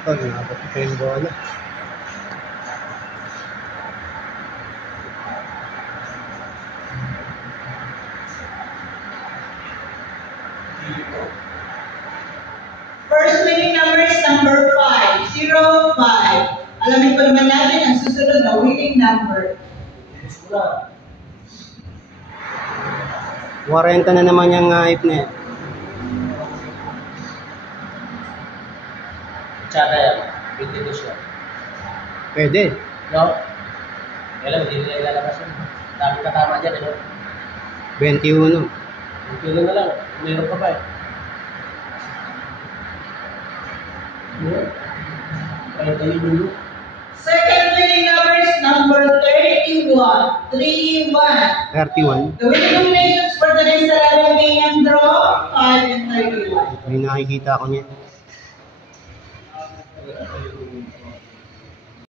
Ito, nakapot ko yung bola. First winning number is number 5, 05. Alamin po naman natin ang susunod na winning number. 40 na naman yung hype na yan. Tsaka yan, 22 siya. Pwede. No? Kailan, hindi nila ilalabas yun. Dami katama dyan, ano? 21. 21 na lang, meron pa ba eh? Kaya tayo dulu. Second winning number is number 31, 31. 31. The winning combinations for today's 11 a.m. draw, 5 and 31. May nakikita ko niya.